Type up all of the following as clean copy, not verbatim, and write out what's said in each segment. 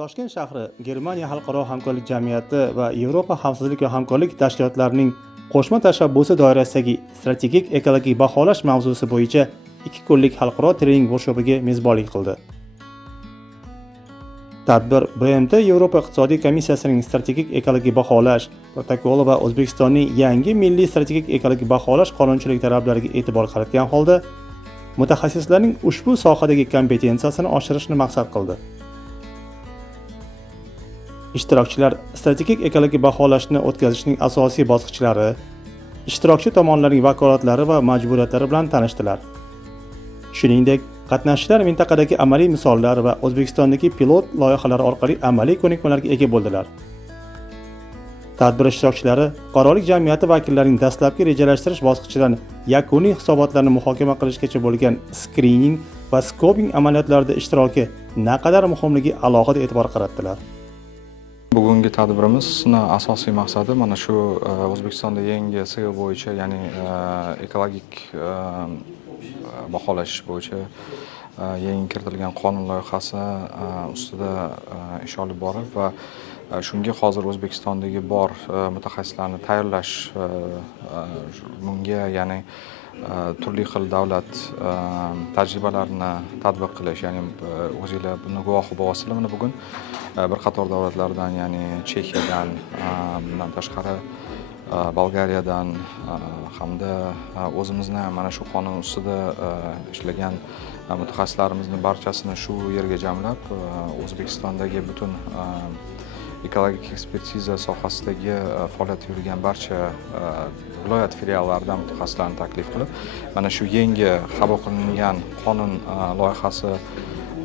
Toshkent shahri Germaniya Xalqaro hamkorlik jamiyati va Yevropa xavfsizlik va hamkorlik tashkilotlarining qo'shma tashabbusi doirasidagi strategik ekologik baholash mavzusi bo'yicha 2 kunlik xalqaro trening workshopiga mezbonlik qildi. Tadbir BMT Yevropa iqtisodiy komissiyasining strategik ekologik baholash protokoli va O'zbekistonning yangi milliy strategik ekologik baholash qonunchiligi talablariga e'tibor qaratgan holda mutaxassislarning ushbu sohadagi kompetensiyasini oshirishni maqsad qildi. Ishtirokchilar strategik ekologik baholashni o'tkazishning asosiy bosqichlari, ishtirokchi tomonlarning vakolatlari va majburiyatlari bilan tanishdilar. Shuningdek, qatnashchilar mintaqadagi amaliy misollar va O'zbekistondagi pilot loyihalar orqali amaliy ko'nikmalarga ega bo'ldilar. Tadbir ishtirokchilari fuqarolik jamiyati vakillarining dastlabki rejalashtirish bosqichidan yakuniy hisobotlarni muhokama qilishgacha bo'lgan skrining va skoping amaliyotlarida ishtiroki naqadar muhimligiga alohida e'tibor qaratdilar. Bugungi tadbirimizning asosiy maqsadi mana shu O'zbekistonda yangi SEO bo'yicha, ya'ni ekologik baholash bo'yicha yangi kiritilgan qonun loyihasi ustida ish olib borib va shunga hozir O'zbekistondagi bor mutaxassislarni tayyorlash, bunga ya'ni turli xil davlat tajribalarini tatbiq qilish, ya'ni o'zingizlar buni guvohi bo'lasizlar. Mana bugun bir qator davlatlardan, ya'ni Chexiyadan, bundan tashqari Bolgariyadan hamda o'zimizni mana shu qonun ustida ishlagan mutaxassislarimizni barchasini shu yerga jamlab, O'zbekistondagi butun ekologik ekspertiza sohasidagi faoliyat yurgan barcha viloyat filiallaridan mutaxassislarni taklif qilib, mana shu yangi qabul qilingan qonun loyihasi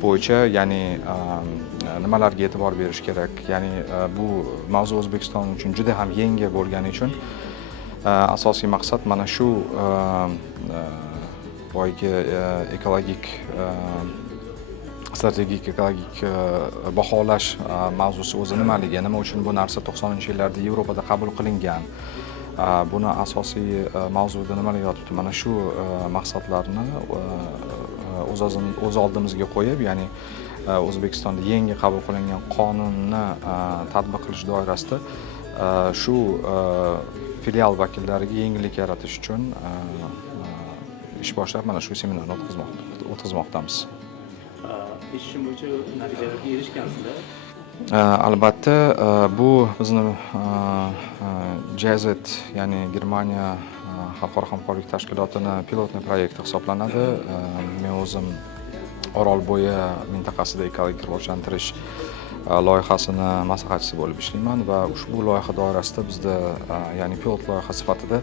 bo'yicha, ya'ni nimalarga e'tibor berish kerak, ya'ni bu mavzu O'zbekiston uchun juda ham yangi bo'lgani uchun asosiy maqsad mana shu boyagi ekologik strategik ekologik baholash mavzusi o'zi nimaligi, nima uchun bu narsa 90-yillarda Yevropada qabul qilingan, buni asosiy mavzuda nimalar yotibdi, mana shu maqsadlarni o'z oldimizga qo'yib, ya'ni O'zbekistonda yangi qabul qilingan qonunni tatbiq qilish doirasida shu filial vakillariga yengillik yaratish uchun ish boshlab mana shu seminarni o'tkazmoqdamiz. Ishim bo'yicha natijalarga erishgansizlar? Albatta, bu bizning GIZ, ya'ni Germaniya Xalqaro hamkorlik tashkilotining pilotniy proyekti hisoblanadi. Men o'zim Orolbo'yi mintaqasida ekologik rivojlantirish loyihasini maslahatchisi bo'lib ishlayman va ushbu loyiha doirasida bizda, ya'ni pilot loyiha sifatida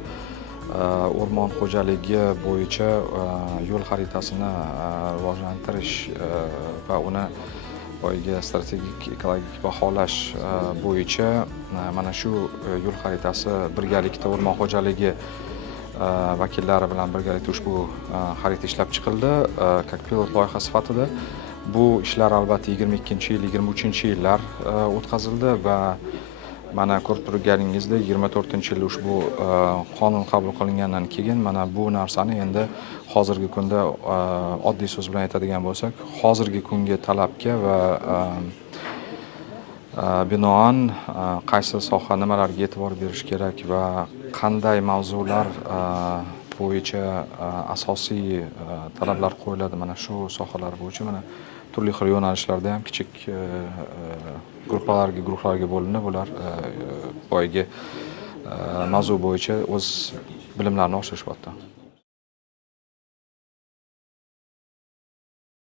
o'rmon xo'jaligi bo'yicha yo'l xaritasini rivojlantirish va uni boyagi strategik ekologik baholash bo'yicha mana shu yo'l xaritasi birgalikda o'rmon xo'jaligi vakillari bilan birgalikda ushbu xarita ishlab chiqildi. Pilot loyiha sifatida bu ishlar albatta 22-yil, 23-yillar o'tkazildi va mana ko'rib turganingizdek 24-yil ushbu qonun qabul qilingandan keyin mana bu narsani endi hozirgi kunda oddiy so'z bilan aytadigan bo'lsak, hozirgi kungi talabga va binoan qaysi soha nimalarga e'tibor berish kerak va qanday mavzular bo'yicha asosiy talablar qo'yiladi, mana shu sohalar bo'yicha mana turli xil yo'nalishlarda ham kichik guruhlarga bo'linib, ular boyagi mavzu bo'yicha o'z bilimlarini oshirishyapti.